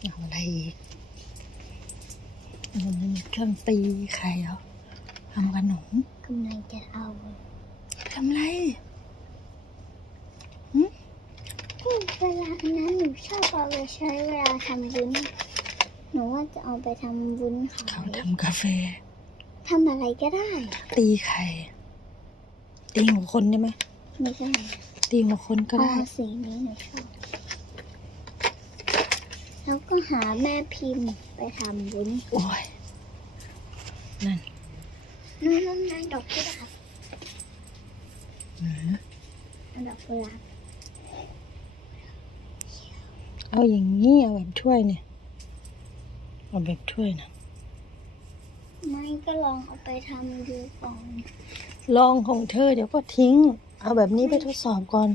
เอาอะไรอีกอันนี้เครื่องตีไข่เหรอทำขนมกำลังจะเอาทำไรเวลาอันนั้นหนูชอบเอาไปใช้เวลาทำวุ้นหนูว่าจะเอาไปทำวุ้นขาเขายทำกาแฟทำอะไรก็ได้ ตีไข่ ตีหัวคนได้ไหมไม่ใช่ตีหัวคนก็อ๋อได้สีนี้หนูชอบ แล้วก็หาแม่พิมพ์ไปทำวุ้นโอ้ย นั่นนู่นนั่นนั่นดอกกุหลาบหาอันดอกกุหลาบเอาอย่างนี้เอาแบบถ้วยเนี่ย เอาแบบถ้วยนะไม่ก็ลองเอาไปทำดูก่อนลองของเธอเดี๋ยวก็ทิ้ง เอาแบบนี้ไปทดสอบก่อน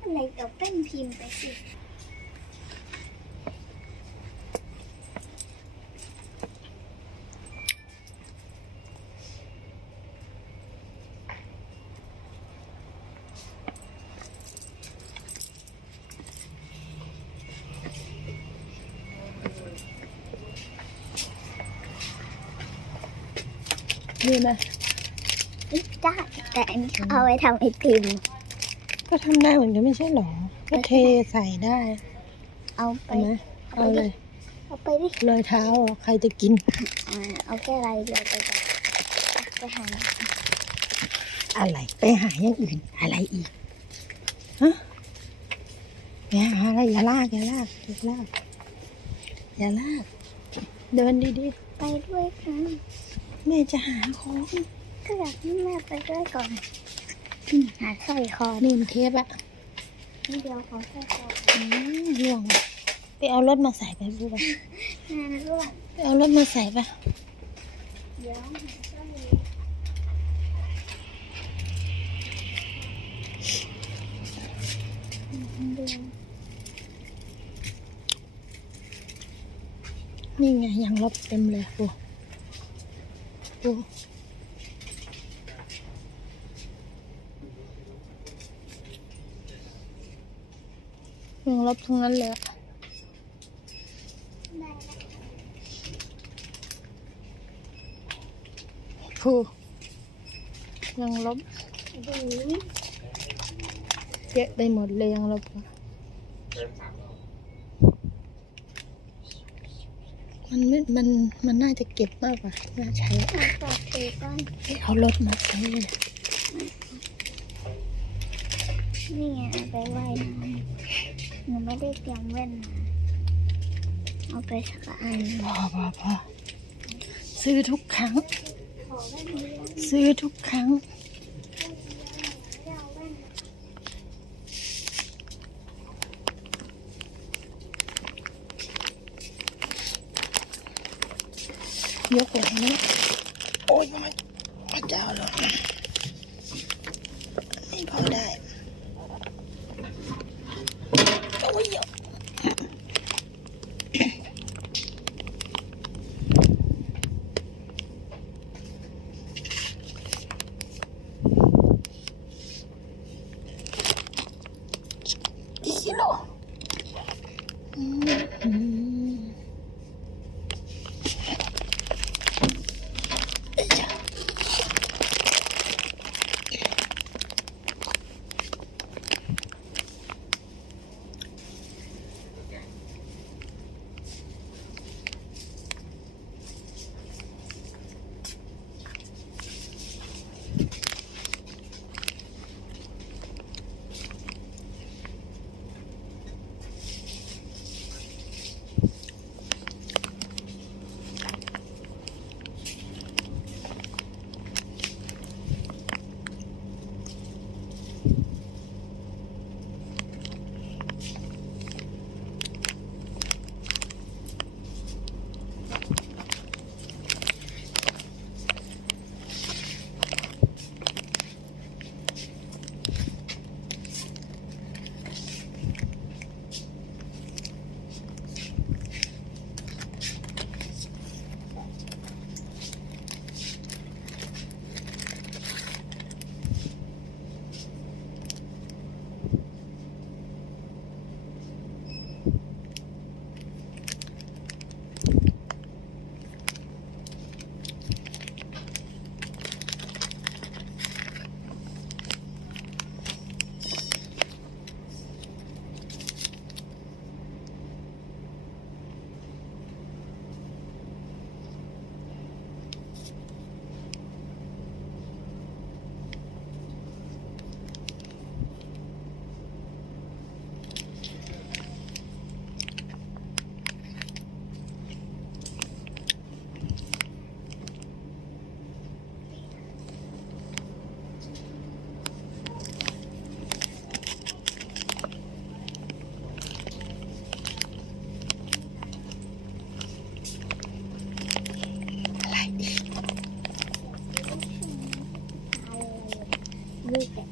อะไรเดี๋ยวเป็นพิมพ์ไปสิ นี่ไหมอุ๊ยได้แต่อันนี้เอาไว้ทำไอติม ก็ทำได้เหมือนกันไม่ใช่หรอก็เทใส่ได้เอาไปเห็นไหมเอาเลย เอาไปดิเลยเท้าอะใครจะกิน อ่าเอาแค่อะไรเดียวไปก่อนไปหาอะไรไปหาอย่างอื่นอะไรอีกฮะไปหาอะไรอย่าลากอย่าลากอย่าลากอย่าลาก เดินดีไปด้วยกันๆ แม่จะหาของก็อยากให้แม่ไปด้วยก่อนอืมหาสร้อยคอนี่มันเทปอะนี่เดียวขอสร้อยคออืมห่วงไปเอารถมาใส่ไปดูป่ะแม่ร่วงไปเอารถมาใส่ป่ะเดี๋ยวหาสร้อยเดี๋ยวนี่ไงยังลบเต็มเลยปู ปูยังลบทั้งนั้นเลยอะได้แล้วปูยังลบดูเยอะไปหมดเลยยังลบอะมั นไม่มันมันน่าจะเก็บมากกว่าน่าใช้เอาปากถือก่อนเอ้ยเอารถมาใช้เลยนี่ไงเอาไปว่ายน้ำหนูไม่ได้เตรียมแว่นมาเอาไปสักอันพอพอพอซื้อทุกครั้งขอแว่นนี้แล้วซื้อทุกครั้ง ไม่เอาแว่น ยกไหวไหมโอ้ยมันพระเจ้าเลยนี่พอได้ โอ้ยเยอะกี่กิโลอืม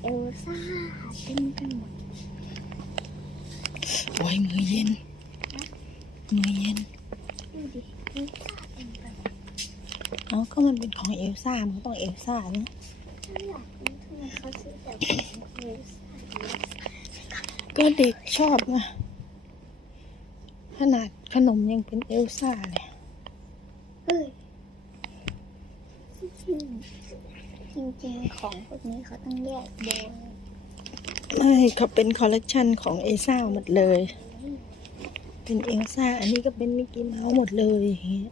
เอลซ่าเต็มไปหมดโอ้ยมือเย็นมือเย็นดูดิเอลซ่าเต็มไปหมดเอาก็มันเป็นของเอลซ่ามันต้องเอลซ่านะถ้าอยากรู้ทำไมเขาซื้อแต่ของเอลซ่าก็เด็กชอบนะขนาดขนมยังเป็นเอลซ่าเลยเฮ้ย จริงๆ ของพวกนี้เขาต้องแยกโบนไม่เขาเป็นคอลเลกชันของเอซ่าหมดเลย เป็นเอลซ่า อันนี้ก็เป็นมิกกี้เมาส์หมดเลยอย่างเงี้ย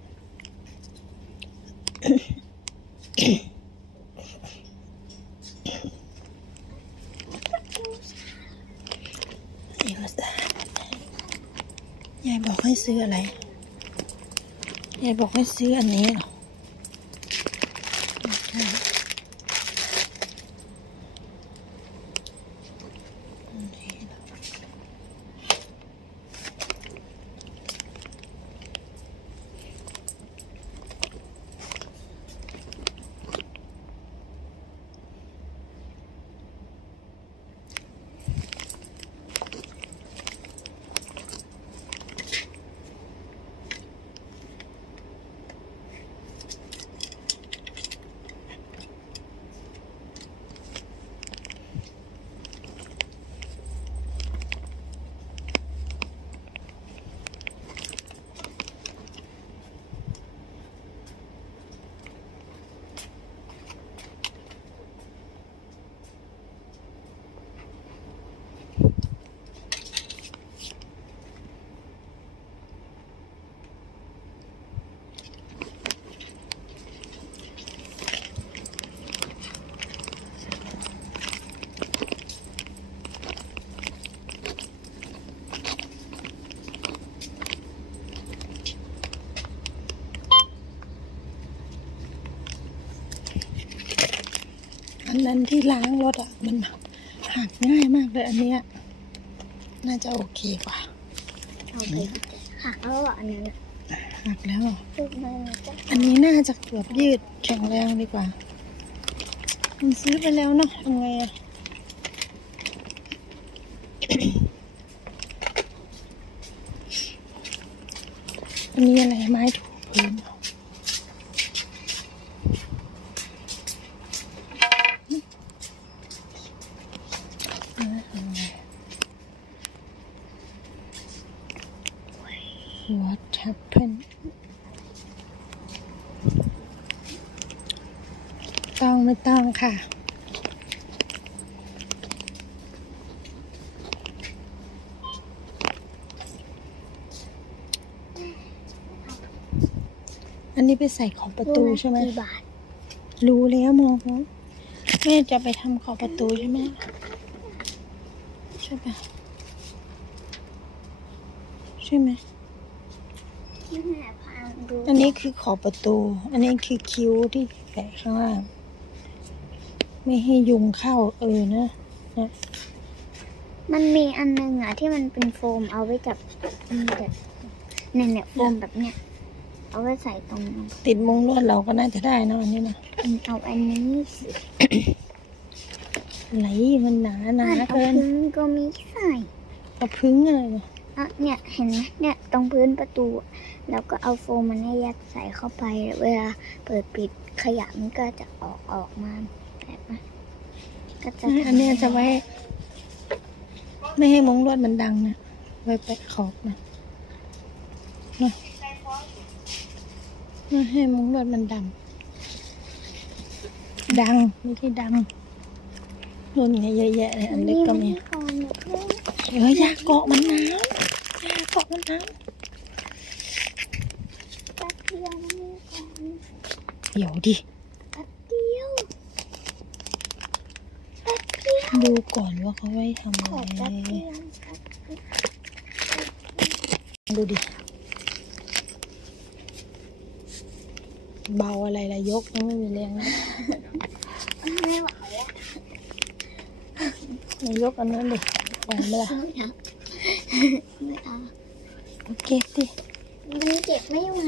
เอลซ่ายายบอกให้ซื้ออะไร ยายบอกให้ซื้ออันนี้หรอ อันนั้นที่ล้างรถอะมันหักง่ายมากเลยอันเนี้ยน่าจะโอเคกว่าเอาไปหักแล้วเหรออันนั้นอะหักแล้วเหรอลูกมันจะอันนี้น่าจะแบบยืดแข็งแรงดีกว่า มันซื้อไปแล้วเนาะทำไงอะอันนี้อะไรไม้ถูพื้นเหรอเออทำไง happen ต้องไม่ต้องค่ะอันนี้ไปใส่ขอบประตูใช่ไหมกี่บาท รู้แล้วโมโหแม่จะไปทำขอบประตูใช่ไหมใช่ปะใช่ไหม อันนี้คือขอบประตู อันนี้คือคิ้วที่แปะข้างล่าง ไม่ให้ยุงเข้าเออนะนะมันมีอันนึงอะที่มันเป็นโฟมเอาไว้จับอืมแบบเนี่ยเนี่ยโฟมแบบเนี้ยเอาไว้ใส่ตรงติดมุ้งลวดเราก็น่าจะได้นะอันนี้นะอืมเอาอันนี้สิไหลมันหนาหนาอะตรงเกินพื้นก็มีใส่กระพึ่งอะไรเนี่ยอะเนี่ยเห็นไหมเนี่ยตรงพื้นประตูอะ แล้วก็เอาโฟมมันให้ยัดใส่เข้าไป เวลาเปิดปิดขยะมันก็จะออกออกมาแบบนั้นก็จะทำอันเนี้ยจะไว้ ไม่ให้มุ้งลวดมันดังนะไว้แปะขอบนะนะไม่ให้มุ้งลวดมันดัง ดังไม่ใช่ดังรุ่นเนี้ยเยอะแยะเลยอันเล็กก็มีนี่ก่อนอย่าเพิ่งเอออยากเกาะมันน้ำอยากเกาะมันน้แป๊บ เดียวนะนี่ก่อนำเดี๋ยวดิแป๊บเดียวแป๊บเดียว ดูก่อนว่าเขาไว้ทำขออะแป๊บไรเดียวแป๊บเดียวดูดิ เบาอะไรละยกยังไม่มีแรงนะไม่ไหวแล้วไหนยกอันนั้นดิไหวไหมล่ะไม่เอาไม่เอาโอเคดิ มันเจ็บไม่ไหว